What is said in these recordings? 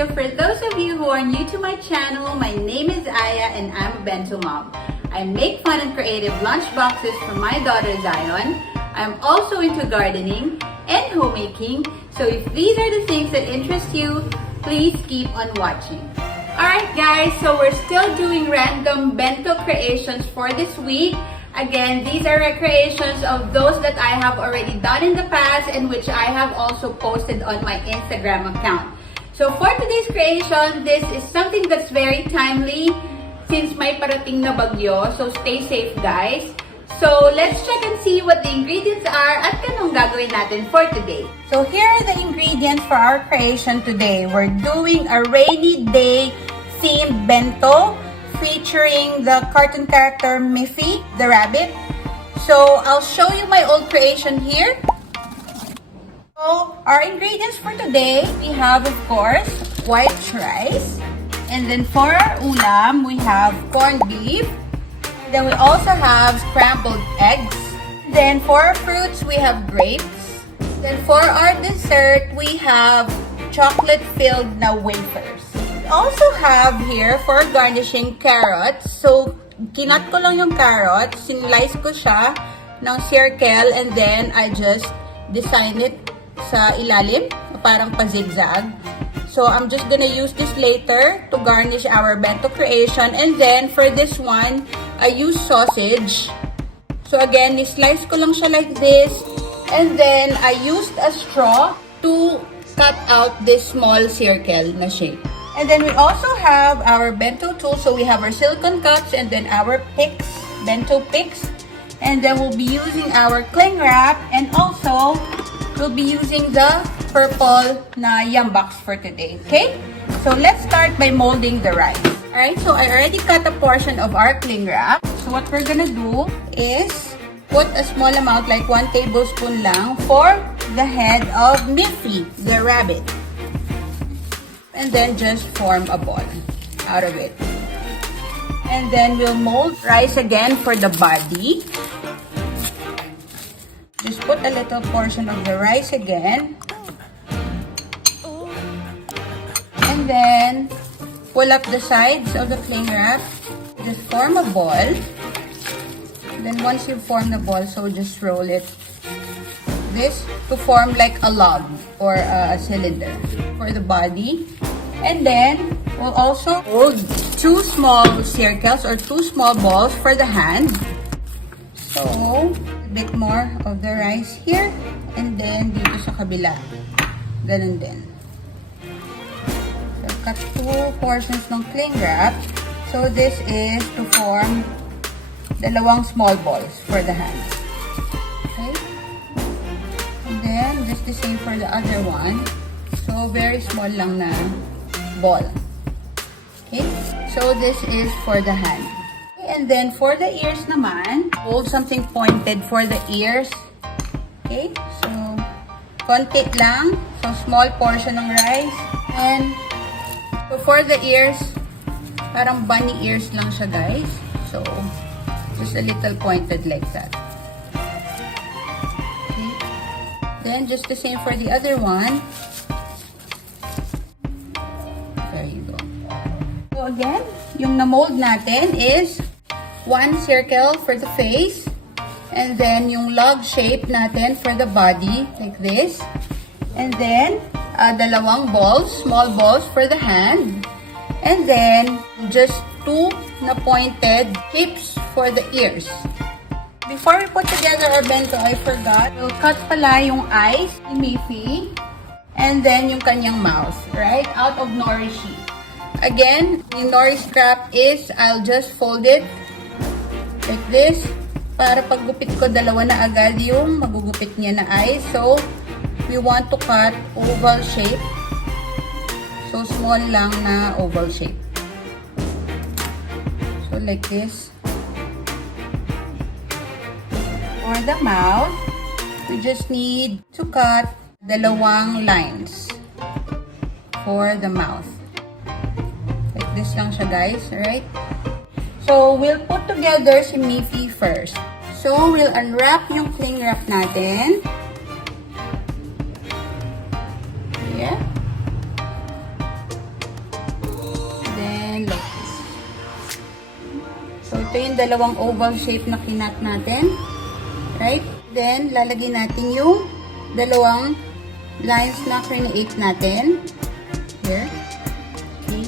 So for those of you who are new to my channel, my name is Aya and I'm a Bento mom. I make fun and creative lunchboxes for my daughter Zion. I'm also into gardening and homemaking. So if these are the things that interest you, please keep on watching. Alright guys, so we're still doing random bento creations for this week. Again, these are recreations of those that I have already done in the past and which I have also posted on my Instagram account. So for today's creation, this is something that's very timely since may parating na bagyo. So stay safe guys. So let's check and see what the ingredients are at kanong gagawin natin for today. So here are the ingredients for our creation today. We're doing a rainy day themed bento featuring the cartoon character Miffy, the rabbit. So I'll show you my old creation here. So our ingredients for today, we have of course white rice. And then for our ulam, we have corned beef. Then we also have scrambled eggs. Then for our fruits, we have grapes. Then for our dessert, we have chocolate-filled na wafers. Also have here for garnishing carrots. So, kinat ko lang yung carrots, sinlice ko siya ng circle, and then I just design it sa ilalim, parang pa-zigzag. So, I'm just gonna use this later to garnish our bento creation. And then, for this one, I use sausage. So, again, slice ko lang siya like this. And then, I used a straw to cut out this small circle na shape. And then we also have our bento tool. So we have our silicone cups and then our picks, bento picks. And then we'll be using our cling wrap and also we'll be using the purple na yum box for today. Okay? So let's start by molding the rice. Alright, so I already cut a portion of our cling wrap. So what we're gonna do is put a small amount, like 1 tablespoon lang, for the head of Miffy, the rabbit. And then just form a ball out of it. And then we'll mold rice again for the body. Just put a little portion of the rice again. And then pull up the sides of the cling wrap. Just form a ball. And then once you form the ball, so just roll it this to form like a log or a cylinder for the body. And then we'll also hold 2 small circles or 2 small balls for the hand. So a bit more of the rice here and then dito sa kabila. Ganun din. So cut 2 portions ng cling wrap. So this is to form dalawang small balls for the hand. Okay? And then just the same for the other one. So very small lang na ball. Okay? So this is for the hand. Okay, and then for the ears naman, hold something pointed for the ears. Okay? So konti lang. So small portion ng rice. And so for the ears, parang bunny ears lang siya guys. So just a little pointed like that. Okay? Then just the same for the other one. So again, yung na-mold natin is 1 circle for the face and then yung log shape natin for the body like this. And then dalawang balls, small balls for the hand. And then just 2 na pointed tips for the ears. Before we put together our bento, I forgot, we'll cut pala yung eyes ni Miffy and then yung kanyang mouth, right? Out of nori sheet. Again, yung nori strap is, I'll just fold it like this para pag gupit ko, dalawa na agad yung magugupit niya na eyes. So, we want to cut oval shape. So, small lang na oval shape. So, like this. For the mouth, we just need to cut dalawang lines for the mouth. This lang siya guys, right? So, we'll put together si Miffy first. So, we'll unwrap yung cling wrap natin. Yeah. and like this. So, ito yung dalawang oval shape na kinat natin. Right? Then, lalagay natin yung dalawang lines na create natin. Here. Okay.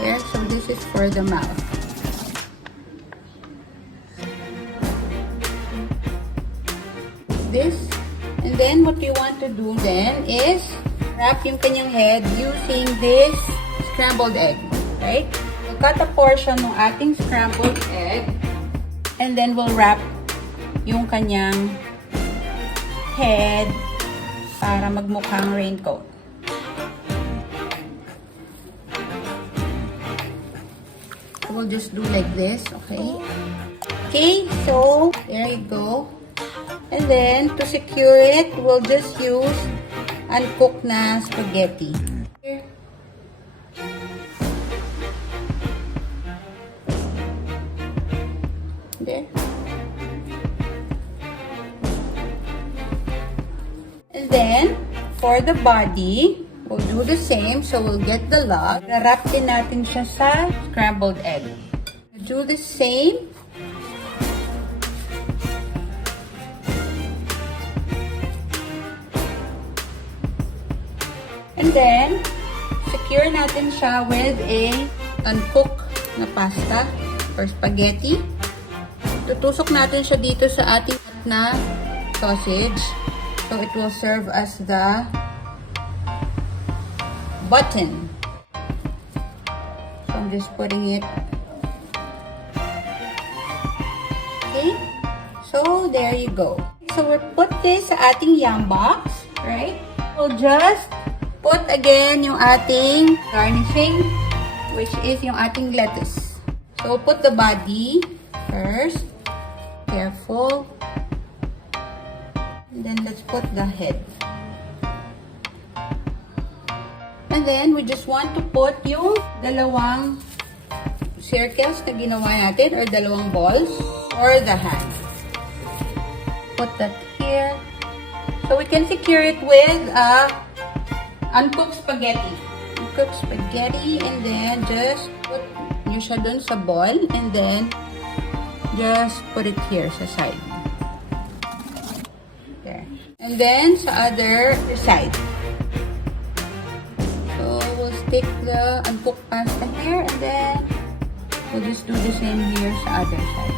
Here. So, this is for the mouth. This. And then, what we want to do then is wrap yung kanyang head using this scrambled egg. Right? We'll cut a portion ng ating scrambled egg. And then, we'll wrap yung kanyang head para magmukhang raincoat. We'll just do like this, okay? Okay, so there you go. And then, to secure it, we'll just use uncooked na spaghetti. There. And then, for the body, we'll do the same. So, we'll get the log. Wrap din natin siya sa scrambled egg. Do the same. And then, secure natin siya with a uncooked na pasta or spaghetti. Tutusok natin siya dito sa ating na sausage. So, it will serve as the button. So, I'm just putting it. Okay? So, there you go. So, we'll put this sa ating yum box. Right? We'll just put again yung ating garnishing, which is yung ating lettuce. So, put the body first. Careful. And then, let's put the head. And then, we just want to put yung dalawang circles na ginawa natin or dalawang balls or the hand. Put that here. So, we can secure it with uncooked spaghetti. Uncooked spaghetti, and then just put nyo siya dun sa ball, and then just put it here sa side. There. And then sa other side. So we'll stick the uncooked pasta here, and then we'll just do the same here sa other side.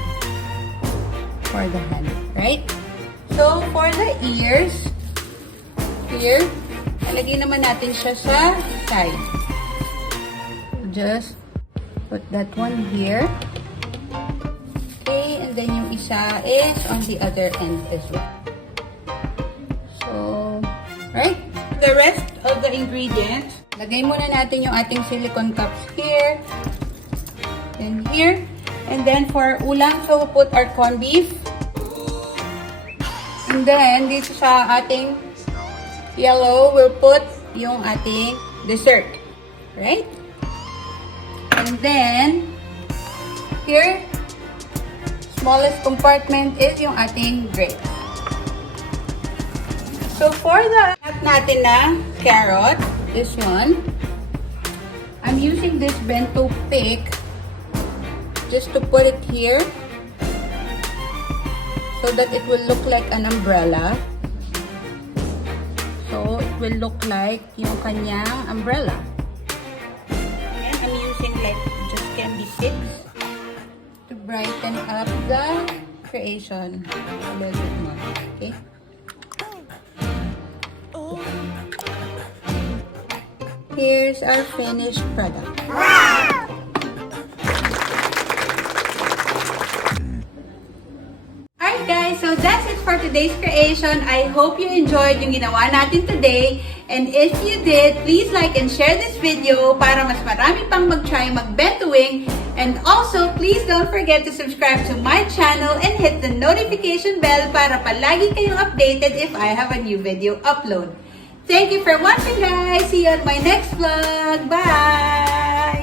For the hand, right? So for the ears, here, ilagay naman natin siya sa side. Just put that one here. Okay, and then yung isa is on the other end as well. So, right? The rest of the ingredients, lagay muna natin yung ating silicone cups here. Then here. And then for ulam, so we'll put our corned beef. And then, dito sa ating yellow, we'll put yung ating dessert. Right? And then, here, smallest compartment is yung ating grapes. So, for the natin na carrot, this one, I'm using this bento pick just to put it here so that it will look like an umbrella. So, it will look like yung kanyang umbrella. And I'm using like just candy sticks to brighten up the creation a little bit more. Okay? Here's our finished product. Alright guys, so that's it for today's creation. I hope you enjoyed yung ginawa natin today. And if you did, please like and share this video para mas marami pang mag-try mag-bentoing. And also, please don't forget to subscribe to my channel and hit the notification bell para palagi kayong updated if I have a new video upload. Thank you for watching guys! See you on my next vlog! Bye!